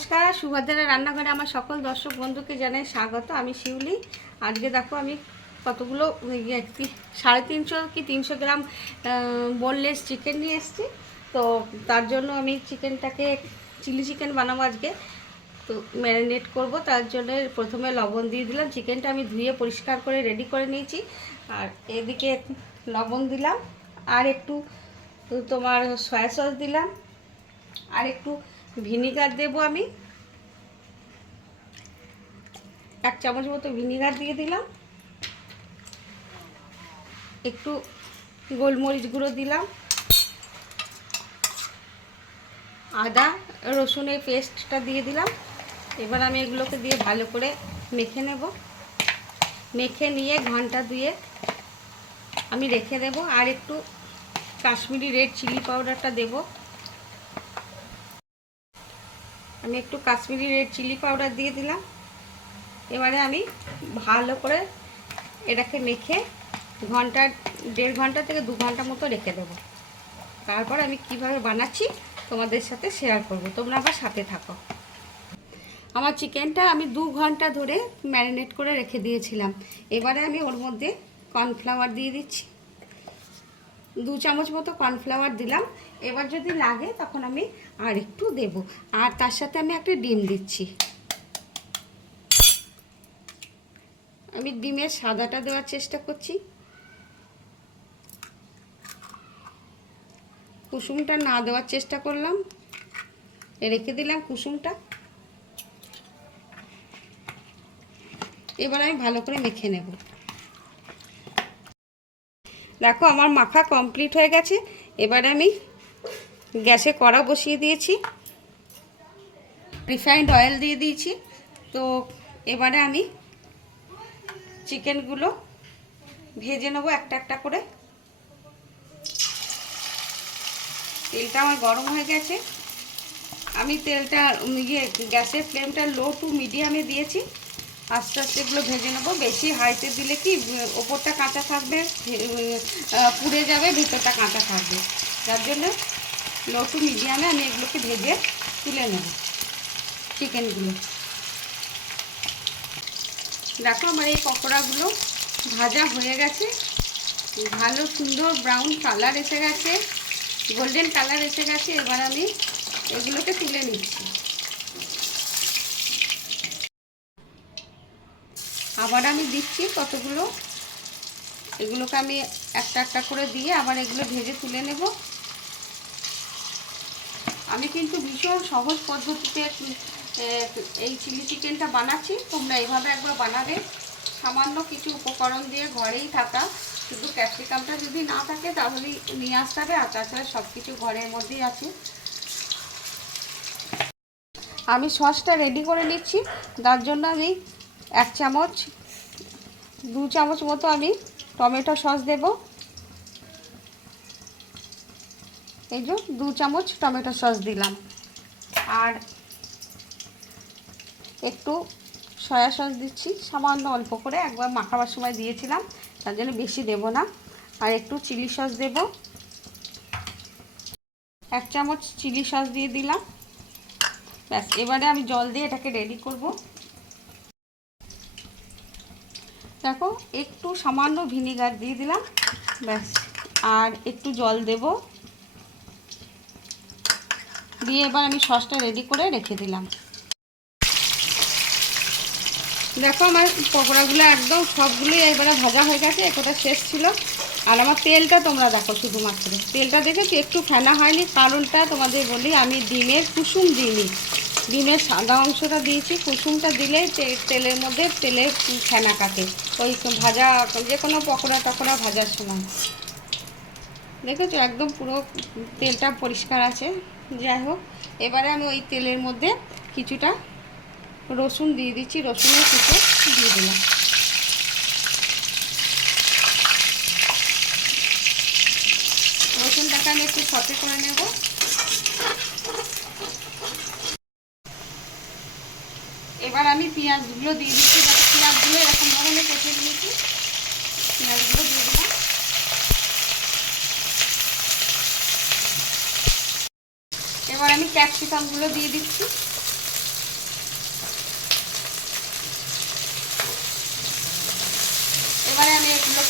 নমস্কার, সুভদ্রা রান্নাঘরে আমার সকল দর্শক বন্ধুকে জানাই স্বাগত। আমি শিউলি। আজকে দেখো আমি কতগুলো 350 কি 300 গ্রাম বোনলেস চিকেন নিয়ে এসেছি। তো তার জন্য আমি চিকেনটাকে চিলি চিকেন বানাবো আজকে। তো ম্যারিনেট করব, তার জন্য প্রথমে লবণ দিয়ে দিলাম। চিকেনটা আমি ধুয়ে পরিষ্কার করে রেডি করে নিয়েছি। আর এদিকে লবণ দিলাম, আর একটু তোমার সয়া সস দিলাম, আর একটু ভিনিগার দেব। আমি 1 চামচ মতো ভিনিগার দিয়ে দিলাম, একটু গোলমরিচ গুঁড়ো দিলাম, আদা রসুনের পেস্টটা দিয়ে দিলাম। এবার আমি এগুলোকে দিয়ে ভালো করে মেখে নেব। মেখে নিয়ে ঘন্টা 2 আমি রেখে দেব। আর একটু কাশ্মীরি রেড চিলি পাউডারটা দেব। আমি একটু কাশ্মীরি রেড চিলি পাউডার দিয়ে দিলাম। এবারে আমি ভালো করে এটাকে মেখে ঘন্টা 1.5 ঘন্টা থেকে 2 ঘন্টা মতো রেখে দেবো। তারপর আমি কিভাবে বানাচ্ছি তোমাদের সাথে শেয়ার করব, তোমরা আবার সাথে থাকো। আমার চিকেনটা আমি 2 ঘন্টা ধরে ম্যারিনেট করে রেখে দিয়েছিলাম। এবারে আমি ওর মধ্যে কর্নফ্লাওয়ার দিয়ে দিচ্ছি। 2 চামচ মতো কর্নফ্লাওয়ার দিলাম। এবার যদি লাগে তখন আমি আর একটু দেব। আর তার সাথে আমি একটা ডিম দিচ্ছি। আমি ডিমের সাদাটা দেওয়ার চেষ্টা করছি, কুসুমটা না দেওয়ার চেষ্টা করলাম, রেখে দিলাম কুসুমটা। এবার আমি ভালো করে মেখে নেব। দেখো আমার মাখা কমপ্লিট হয়ে গেছে। এবার আমি গ্যাসে কড়া বসিয়ে দিয়েছি, রিফাইন্ড অয়েল দিয়ে দিয়েছি। তো এবারে আমি চিকেনগুলো ভেজে নেবো একটা একটা করে। তেলটা আমার গরম হয়ে গেছে। আমি তেলটা গ্যাসের ফ্লেমটা লো টু মিডিয়ামে দিয়েছি। আস্তে আস্তে এগুলো ভেজে নেবো। বেশি হাইতে দিলে কি ওপরটা কাঁচা থাকবে, পুড়ে যাবে, ভিতরটা কাঁচা থাকবে। যার জন্য লো টু মিডিয়ামে আমি এগুলোকে ভেজে তুলে নেব চিকেনগুলো। দেখো আমার এই পকোড়াগুলো ভাজা হয়ে গেছে, ভালো সুন্দর ব্রাউন কালার এসে গেছে, গোল্ডেন কালার এসে গেছে। এবার আমি এগুলোকে তুলে নিচ্ছি। আবার আমি দিচ্ছি কতগুলো, এগুলোকে আমি একটা একটা করে দিয়ে আবার এগুলো ভেজে তুলে নেব। আমি কিন্তু ভীষণ সহজ পদ্ধতিতে এই চিলি চিকেনটা বানাচ্ছি। তোমরা এইভাবে একবার বানাবে। সামান্য কিছু উপকরণ দিয়ে, ঘরেই থাকা, শুধু ক্যাপসিকামটা যদি না থাকে তাহলে নিয়ে আসতে হবে। আর তাছাড়া সব কিছু ঘরের মধ্যেই আছে। আমি সসটা রেডি করে নিচ্ছি। তার জন্য আমি 1 চামচ 2 চামচ মতো আমি টমেটো সস দেব। এই যে 2 চামচ টমেটো সস দিলাম। আর একটু সয়া সস দিচ্ছি, সামান্য অল্প করে, একবার মাখাবার সময় দিয়েছিলাম, তার জন্য বেশি দেব না। আর একটু চিলি সস দেব, 1 চামচ চিলি সস দিয়ে দিলাম। ব্যাস, এবারে আমি জল দিয়ে এটাকে রেডি করব। দেখো একটু সামান্য ভিনিগার দিয়ে দিলাম, ব্যাস। আর একটু জল দেব, দিয়ে এবার আমি সসটা রেডি করে রেখে দিলাম। দেখো আমার পকোড়াগুলো একদম সবগুলোই এবারে ভাজা হয়ে গেছে, একটা শেষ ছিল। আর আমার তেলটা তোমরা দেখো, শুধুমাত্র তেলটা দেখেছি একটু ফেনা হয়নি। কারণটা তোমাদের বলি, আমি ডিমের কুসুম দিইনি, ডিমের সাদা অংশটা দিয়েছি। কুসুমটা দিলে তেলের মধ্যে তেলের ফেনা কাটে, ওই ভাজা যে কোনো পকোড়া টকোড়া ভাজার সময়। দেখেছো একদম পুরো তেলটা পরিষ্কার আছে। যাই হোক, এবারে আমি ওই তেলের মধ্যে কিছুটা রসুন দিয়ে দিচ্ছি, রসুনের কুচো দিয়ে দিলাম। রসুনটাকে আমি একটু সটে করে নেব। এবার আমি পেঁয়াজগুলো দিয়ে দিচ্ছি। দেখো পেঁয়াজগুলো এরকম ধরনের কেটে নিয়েছি, পেঁয়াজগুলো দিয়ে দিলাম। এবার আমি ক্যাপসিকামগুলো দিয়ে দিচ্ছি।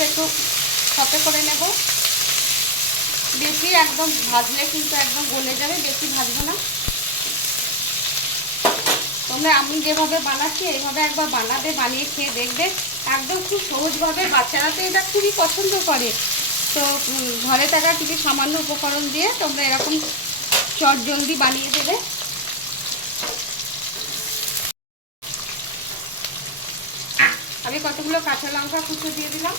হালকা একটু সতে করে নেব। বেশি একদম ভাজলে কিন্তু একদম গলে যাবে, বেশি ভাজবো না। তোমরা আমি যেভাবে বানাচ্ছি এইভাবে একবার বানাবে, বানিয়ে খেয়ে দেখবে, একদম খুব সহজভাবে। বাচ্চারা তো এটা খুবই পছন্দ করে। তো ঘরে থাকা কিছু সামান্য উপকরণ দিয়ে তোমরা এরকম চটজলদি বানিয়ে দেবে। আমি কতগুলো কাঁচা লঙ্কা কুচো দিয়ে দিলাম।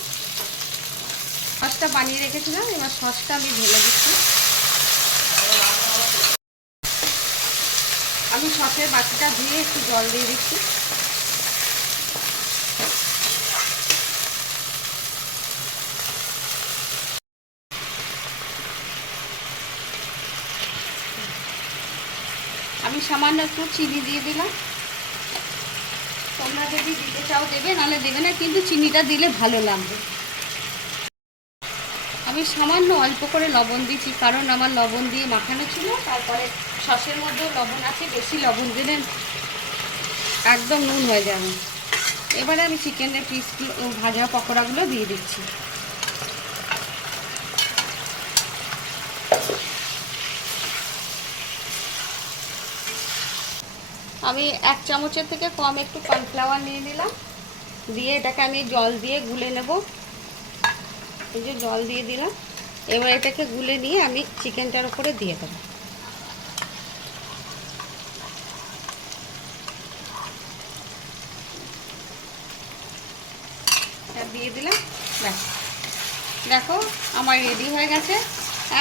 সসটা বানিয়ে রেখেছিলাম, এবার সসটা আমি ঢেলে দিচ্ছি। আমি সসের বাটিটা ধুয়ে একটু জল দিয়ে দিচ্ছি। আমি সামান্য একটু চিনি দিয়ে দিলাম। তোমরা যদি দিতে চাও দেবে, নাহলে দেবে না, কিন্তু চিনিটা দিলে ভালো লাগবে। আমি সামান্য অল্প করে লবণ দিচ্ছি, কারণ আমার লবণ দিয়ে মাখানো ছিল। তারপরে সসের মধ্যেও লবণ আছে, বেশি লবণ দিলে একদম নুন হয়ে যাবে। এবারে আমি চিকেনের পিসগুলো, ভাজা পকোড়াগুলো দিয়ে দিচ্ছি। আমি 1 চামচের থেকে কম একটু কর্নফ্লাওয়ার নিয়ে নিলাম, দিয়ে এটাকে আমি জল দিয়ে গুলে নেব। এই যে জল দিয়ে দিলাম। এবার এটাকে গুলে নিয়ে আমি চিকেনটার উপরে দিয়ে দেবো। দিয়ে দিলাম, ব্যাস। দেখো আমার রেডি হয়ে গেছে,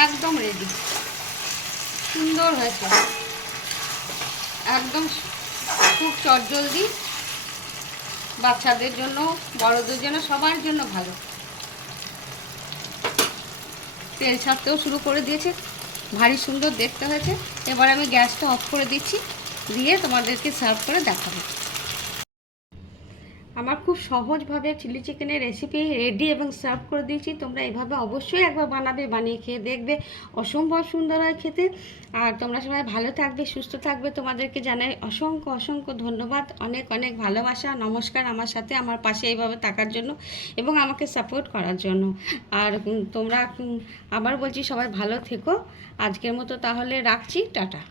একদম রেডি, সুন্দর হয়েছে, একদম খুব চটজলদি। বাচ্চাদের জন্য, বড়দের জন্য, সবার জন্য ভালো। তেল ছাড়তেও শুরু করে দিয়েছে, ভারী সুন্দর দেখতে হয়েছে। এবার আমি গ্যাসটা অফ করে দিচ্ছি, দিয়ে তোমাদেরকে সার্ভ করে দেখাবো। আমার খুব সহজভাবে চিলি চিকেনের রেসিপি রেডি এবং সার্ভ করে দিয়েছি। তোমরা এইভাবে অবশ্যই একবার বানাবে, বানিয়ে খেয়ে দেখবে, অসম্ভব সুন্দর হয় খেতে। আর তোমরা সবাই ভালো থাকবে, সুস্থ থাকবে। তোমাদেরকে জানাই অসংখ্য অসংখ্য ধন্যবাদ, অনেক অনেক ভালোবাসা, নমস্কার আমার সাথে, আমার পাশে এইভাবে থাকার জন্য এবং আমাকে সাপোর্ট করার জন্য। আর তোমরা আবার বলছি, সবাই ভালো থেকো। আজকের মতো তাহলে রাখছি, টাটা।